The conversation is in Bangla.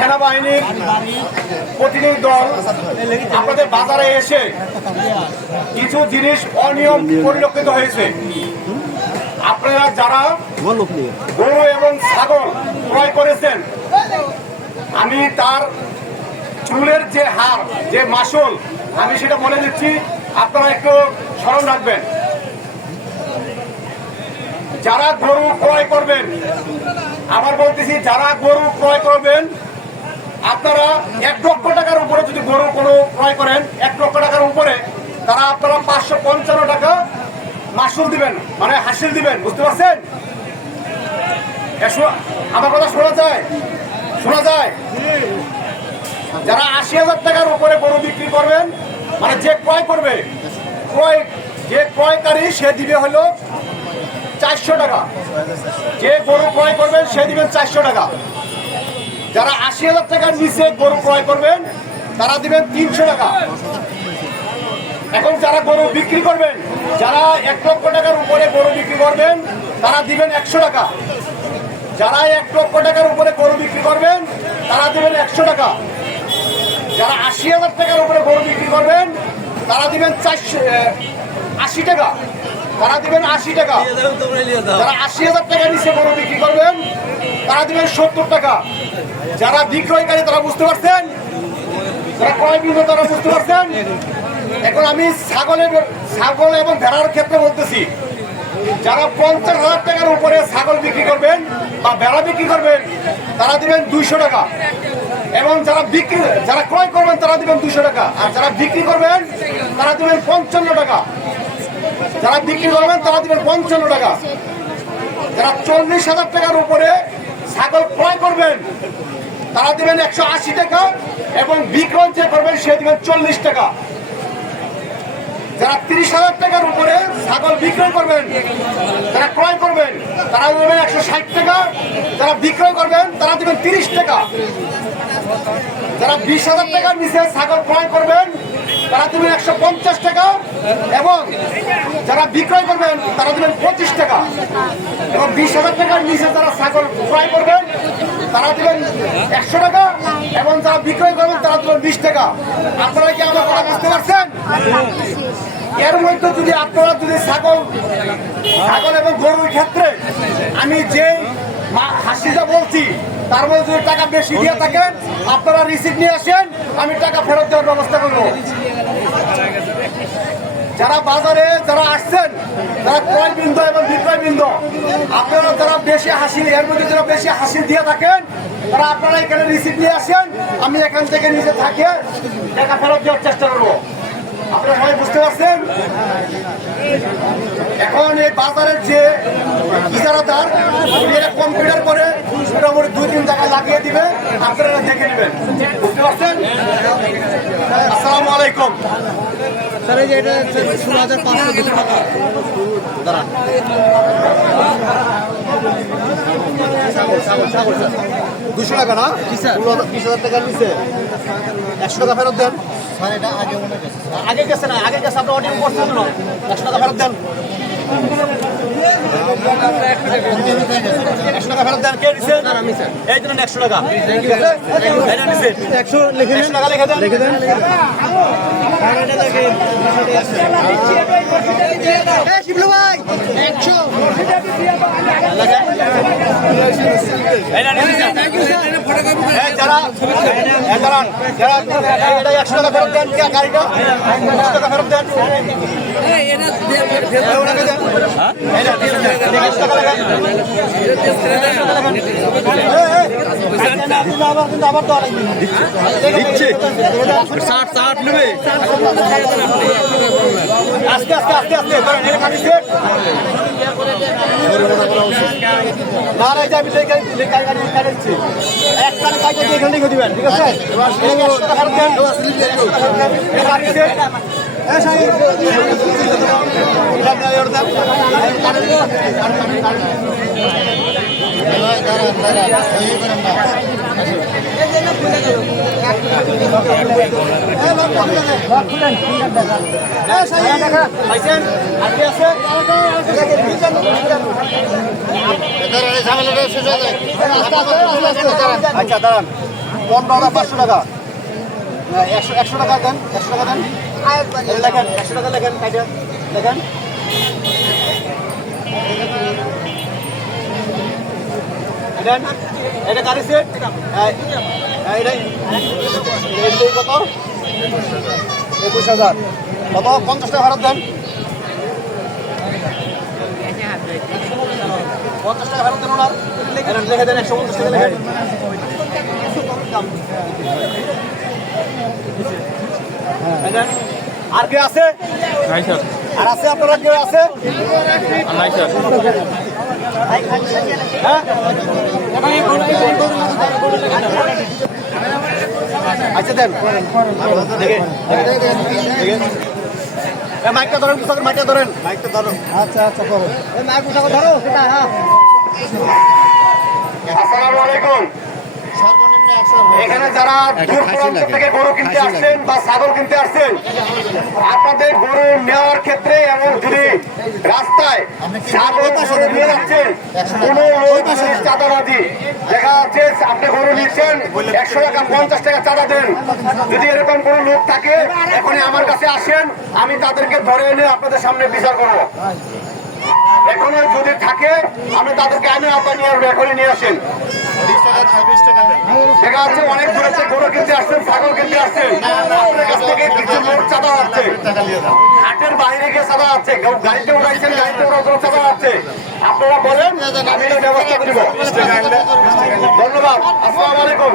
সেনাবাহিনীর প্রতিনিধি দল আপনাদের বাজারে এসে কিছু জিনিস অনিয়ম পরিলক্ষিত হয়েছে। আপনারা যারা গরু এবং ছাগল ক্রয় করেছেন, আমি তার চুলের যে হার যে মাসুল, আমি সেটা বলে দিচ্ছি, আপনারা একটু স্মরণ রাখবেন। যারা গরু ক্রয় করবেন আবার বলতেছি, যারা গরু ক্রয় করবেন আপনারা এক লক্ষ টাকার উপরে যদি গরু কোনো ক্রয় করেন, এক লক্ষ টাকার উপরে তারা আপনারা পাঁচশো পঞ্চান্ন টাকা মাসুল দিবেন মানে হাসিল দিবেন, বুঝতে পারছেন? আমার কথা শোনা যায়? শোনা যায়? যারা আশি হাজার টাকার উপরে গরু বিক্রি করবেন মানে যে ক্রয় করবে, ক্রয়, যে ক্রয়কারী সে দিবে হলো চারশো টাকা। যে গরু ক্রয় করবেন সে দিবেন চারশো টাকা। যারা আশি হাজার টাকার নিচে গরু ক্রয় করবেন, তারা দিবেন তিনশো টাকা। এখন যারা গরু বিক্রি করবেন, যারা এক লক্ষ টাকার উপরে গরু বিক্রি করবেন, তারা দিবেন একশো টাকা। যারা এক লক্ষ টাকার উপরে গরু বিক্রি করবেন, তারা দিবেন একশো টাকা। যারা আশি হাজার টাকার উপরে গরু বিক্রি করবেন, তারা দিবেন চারশো আশি টাকা। তারা দিবেন আশি টাকা। যারা আশি হাজার টাকা নিচে গরু বিক্রি করবেন তারা দিবেন সত্তর টাকা। যারা বিক্রয়কারী তারা বুঝতে পারছেন? যারা ক্রয় বিক্রয় তারা বুঝতে পারছেন? এখন আমি ছাগলের ছাগল এবং ভেড়ার ক্ষেত্রে বলতেছি যারা পঞ্চাশ হাজার টাকার উপরে ছাগল বিক্রি করবেন বা ভেড়া বিক্রি করবেন তারা দিবেন দুইশো টাকা। এবং যারা বিক্রি যারা ক্রয় করবেন তারা দিবেন দুশো টাকা। আর যারা বিক্রি করবেন তারা দিবেন পঞ্চান্ন টাকা। যারা বিক্রি করবেন তারা দিবেন পঞ্চান্ন টাকা। যারা চল্লিশ হাজার টাকার উপরে ছাগল ক্রয় করবেন, তারা দিবেন একশো আশি টাকা এবং বিক্রয় যে করবেন সে দিবেন চল্লিশ টাকা। যারা তিরিশ হাজার টাকার উপরে ছাগল বিক্রয় করবেন, যারা ক্রয় করবেন, তারা দেবেন একশো ষাট টাকা। যারা বিক্রয় করবেন, তারা দেবেন তিরিশ টাকা। যারা বিশ হাজার টাকার নিচে ছাগল ক্রয় করবেন, তারা দেবেন একশো পঞ্চাশ টাকা। বিক্রয় করবেন, তারা দেবেন পঁচিশ টাকা। এবং বিশ হাজার টাকার নিচে যারা ছাগল ক্রয় করবেন তারা দেবেন একশো টাকা, এবং যারা বিক্রয় করবেন, তারা দেবেন বিশ টাকা। আপনারা কি আমার কথা বুঝতে পারছেন? এর মধ্যে যদি আপনারা যদি ছাগল ছাগল এবং গরুর ক্ষেত্রে আমি যে হাসিটা বলছি, তার মধ্যে যদি টাকা বেশি দিয়ে থাকেন, আপনারা রিসিপ্ট নিয়ে আসেন, আমি টাকা ফেরত দেওয়ার ব্যবস্থা করব। যারা বাজারে যারা আসছেন তারা ক্রয় বিন্দু এবং বিক্রয় বিন্দু আপনারা যারা বেশি হাসি, এর মধ্যে যারা বেশি হাসি দিয়ে থাকেন, তারা আপনারা এখানে রিসিপ্ট নিয়ে আসেন, আমি এখান থেকে নিজে থাকে টাকা ফেরত দেওয়ার চেষ্টা করব। আপনারা সবাই বুঝতে পারছেন? এখন এই বাজারের যে ইজারাদার উনি এটা কম্পিউটার করে মোটামুটি দুই তিন টাকা লাগিয়ে দিবে আপনারা এটা দেখে নেবেন বুঝতে পারছেন আসসালামু আলাইকুম স্যার এই যে এটা ষোলো হাজার পাঁচশো দুশো টাকা। দাঁড়ান। দুশো টাকা না? বিশ হাজার টাকার নিচে। একশো টাকা ফেরত দেন। স্যার এটা আগে গেছে আগে গেছে না? আগে গেছে আপনি অডিও করছেন একশো টাকা ফেরত দেন। একশো টাকা ফেরত দেন কে দিচ্ছে এই জন্য একশো টাকা। একশো টাকা লিখে দেন। লিখে দেন। শিবলু ভাই একশো একশো টাকা ফেরত দেন কে গাড়িটা? একশো টাকা ফেরত দেন। আস্তে আস্তে আস্তে আস্তে না না আমি এক এখানে দিবেন ঠিক আছে টাকা টাকা? আচ্ছা দাঁড়ান পনেরো হাজার পাঁচশো টাকা হ্যাঁ, একশো একশো টাকা দেন একশো টাকা দেন লেখেন একশো লেখেন লেখেন একুশ হাজার কত পঞ্চাশ টাকা ভাড়া দেন পঞ্চাশ টাকা ফেরত দেন ওনার লিখে দেন একশো পঞ্চাশ টাকা লিখে দেন। আর কে আছে? নাই স্যার। আর আছে আপনারা কেউ আছে? নাই স্যার। হ্যাঁ? আচ্ছা দেন। মাইকটা ধরেন কৃষকের মাইকটা ধরেন। মাইকটা ধরো। আচ্ছা আচ্ছা করো মাইক কৃষক ধরো। সেটা হ্যাঁ। আসসালামু আলাইকুম। এখানে যারা দূর দূরান্ত থেকে গরু কিনতে আসছেন বা ছাগল কিনতে আসছেন আপনাদের গরু নেওয়ার ক্ষেত্রে এমন যদি রাস্তায় ছাগল গরু নিয়ে যাচ্ছেন কোন লোক চাঁদাবাজি। দেখা যাচ্ছে আপনি গরু নিচ্ছেন একশো টাকা পঞ্চাশ টাকা চাঁদা দেন। যদি এরকম কোন লোক থাকে এখনই আমার কাছে আসেন আমি তাদেরকে ধরে এনে আপনাদের সামনে বিচার করব। থাকে, আপনি তাদেরকে আইনে আওতায় নিয়ে আসবেন নিয়ে আসেন। অনেক দূরে গরু কিনতে আসছেন, ছাগল কিনতে আসছেন। আপনার লোক চাঁদা যাচ্ছে হাটের বাইরে গিয়ে চাঁদা যাচ্ছে গাড়িতে উঠাইছেন, গাড়িতে ওরা চাঁদা যাচ্ছে আপনারা বলেন ধন্যবাদ। আসসালামু আলাইকুম।